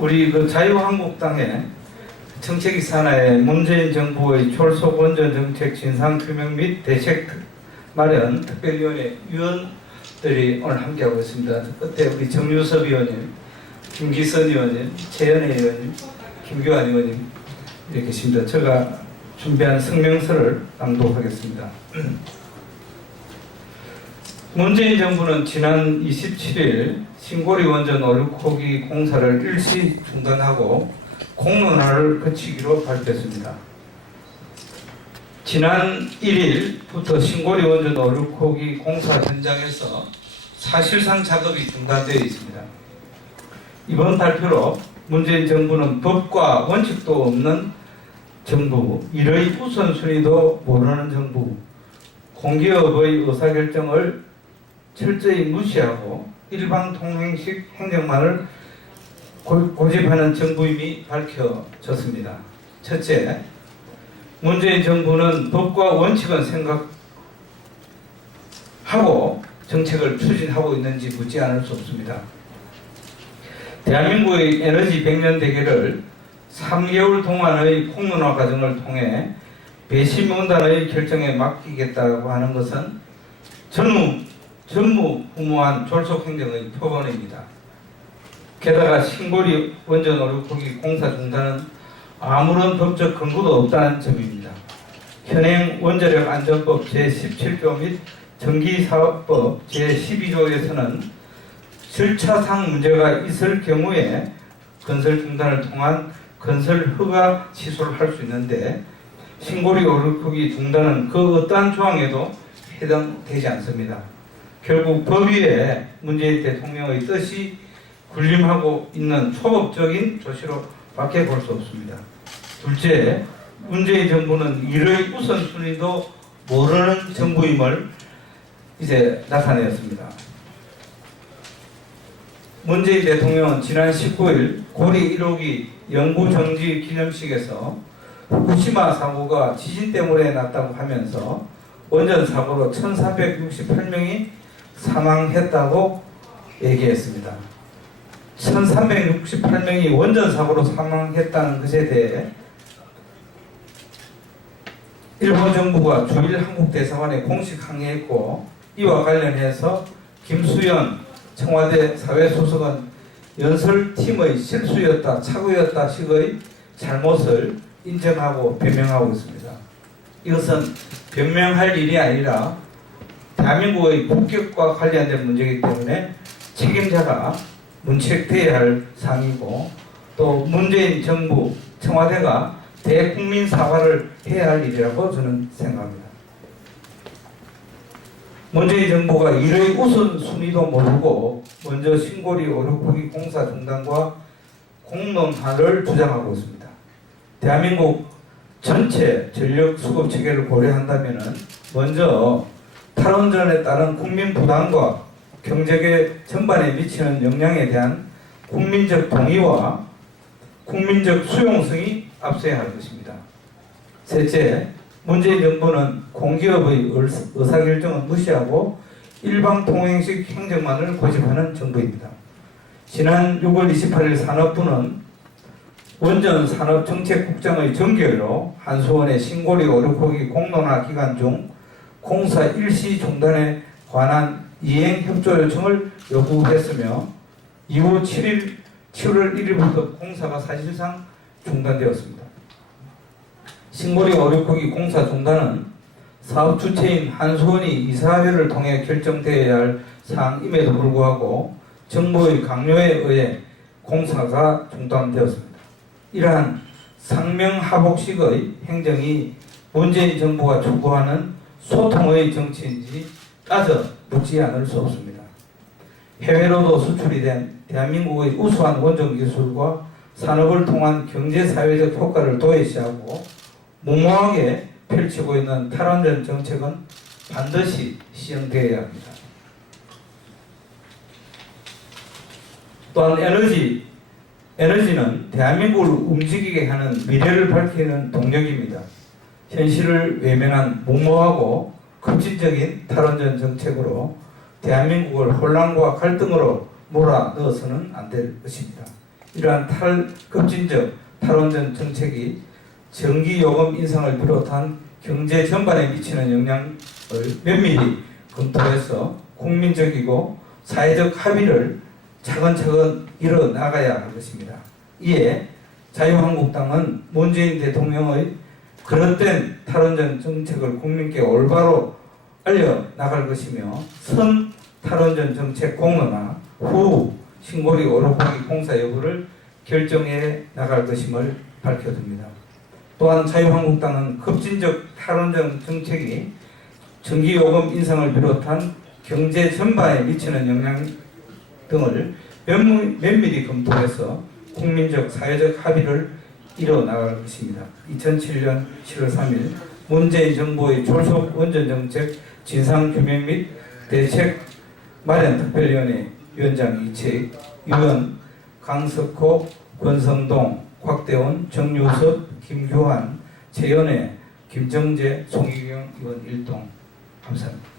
우리 그 자유한국당의 정책위 산하에 문재인 정부의 졸속 원전 정책 진상규명 및 대책 마련 특별위원회 위원들이 오늘 함께하고 있습니다. 끝에 우리 정유섭 의원님, 김기선 의원님, 최연혜 의원님, 김교환 의원님 이렇게 계십니다. 제가 준비한 성명서를 낭독하겠습니다. 문재인 정부는 지난 27일 신고리 원전 오류코기 공사를 일시 중단하고 공론화를 거치기로 발표했습니다. 지난 1일부터 신고리 원전 오류코기 공사 현장에서 사실상 작업이 중단되어 있습니다. 이번 발표로 문재인 정부는 법과 원칙도 없는 정부, 일의 우선순위도 모르는 정부, 공기업의 의사결정을 철저히 무시하고 일방통행식 행정만을 고집하는 정부임이 밝혀졌습니다. 첫째, 문재인 정부는 법과 원칙은 생각하고 정책을 추진하고 있는지 묻지 않을 수 없습니다. 대한민국의 에너지 100년 대계를 3개월 동안의 공론화 과정을 통해 배심원단의 결정에 맡기겠다고 하는 것은 전무후무한 졸속행정의 표본입니다. 게다가 신고리 원전 오류코기 공사 중단은 아무런 법적 근거도 없다는 점입니다. 현행 원자력 안전법 제17조 및 전기사업법 제12조에서는 절차상 문제가 있을 경우에 건설 중단을 통한 건설 허가 취소를 할 수 있는데 신고리 오류코기 중단은 그 어떠한 조항에도 해당되지 않습니다. 결국 법위에 문재인 대통령의 뜻이 군림하고 있는 초법적인 조치로 밖에 볼 수 없습니다. 둘째, 문재인 정부는 일의 우선순위도 모르는 정부임을 이제 나타내었습니다. 문재인 대통령은 지난 19일 고리 1호기 영구정지 기념식에서 후쿠시마 사고가 지진 때문에 났다고 하면서 원전 사고로 1368명이 사망했다고 얘기했습니다. 1368명이 원전 사고로 사망했다는 것에 대해 일본 정부가 주일 한국 대사관에 공식 항의했고, 이와 관련해서 김수현 청와대 사회수석은 연설팀의 실수였다, 착오였다 식의 잘못을 인정하고 변명하고 있습니다. 이것은 변명할 일이 아니라 대한민국의 국격과 관련된 문제이기 때문에 책임자가 문책돼야 할 사항이고, 또 문재인 정부 청와대가 대국민 사과를 해야 할 일이라고 저는 생각합니다. 문재인 정부가 일의 우선순위도 모르고 먼저 신고리 오류코기 공사 중단과 공론화를 주장하고 있습니다. 대한민국 전체 전력 수급 체계를 고려한다면 먼저 탈원전에 따른 국민 부담과 경제계 전반에 미치는 영향에 대한 국민적 동의와 국민적 수용성이 앞서야 할 것입니다. 셋째, 문재인 정부는 공기업의 의사결정을 무시하고 일방통행식 행정만을 고집하는 정부입니다. 지난 6월 28일 산업부는 원전산업정책국장의 전결로 한수원의 신고리 오류코기 공론화 기간 중 공사 일시 중단에 관한 이행협조 요청을 요구했으며 이후 7월 1일부터 공사가 사실상 중단되었습니다. 신고리 오류코기 공사 중단은 사업 주체인 한수원이 이사회를 통해 결정되어야 할 사항임에도 불구하고 정부의 강요에 의해 공사가 중단되었습니다. 이러한 상명하복식의 행정이 문재인 정부가 추구하는 소통의 정치인지 따져 묻지 않을 수 없습니다. 해외로도 수출이 된 대한민국의 우수한 원전 기술과 산업을 통한 경제사회적 효과를 도외시하고 무모하게 펼치고 있는 탈원전 정책은 반드시 시행되어야 합니다. 또한 에너지는 대한민국을 움직이게 하는 미래를 밝히는 동력입니다. 현실을 외면한 무모하고 급진적인 탈원전 정책으로 대한민국을 혼란과 갈등으로 몰아넣어서는 안 될 것입니다. 이러한 급진적 탈원전 정책이 전기요금 인상을 비롯한 경제 전반에 미치는 영향을 면밀히 검토해서 국민적이고 사회적 합의를 차근차근 이뤄나가야 할 것입니다. 이에 자유한국당은 문재인 대통령의 그릇된 탈원전 정책을 국민께 올바로 알려나갈 것이며 선 탈원전 정책 공론화 후 신고리 오르고기 공사 여부를 결정해 나갈 것임을 밝혀둡니다. 또한 자유한국당은 급진적 탈원전 정책이 전기요금 인상을 비롯한 경제 전반에 미치는 영향 등을 면밀히 검토해서 국민적 사회적 합의를 이뤄나갈 것입니다. 2007년 7월 3일 문재인 정부의 졸속 원전 정책 진상규명 및 대책 마련 특별위원회 위원장 이채익, 유은, 강석호, 권성동, 곽대원, 정유섭, 김규환, 최연애, 김정재, 송희경 의원 일동. 감사합니다.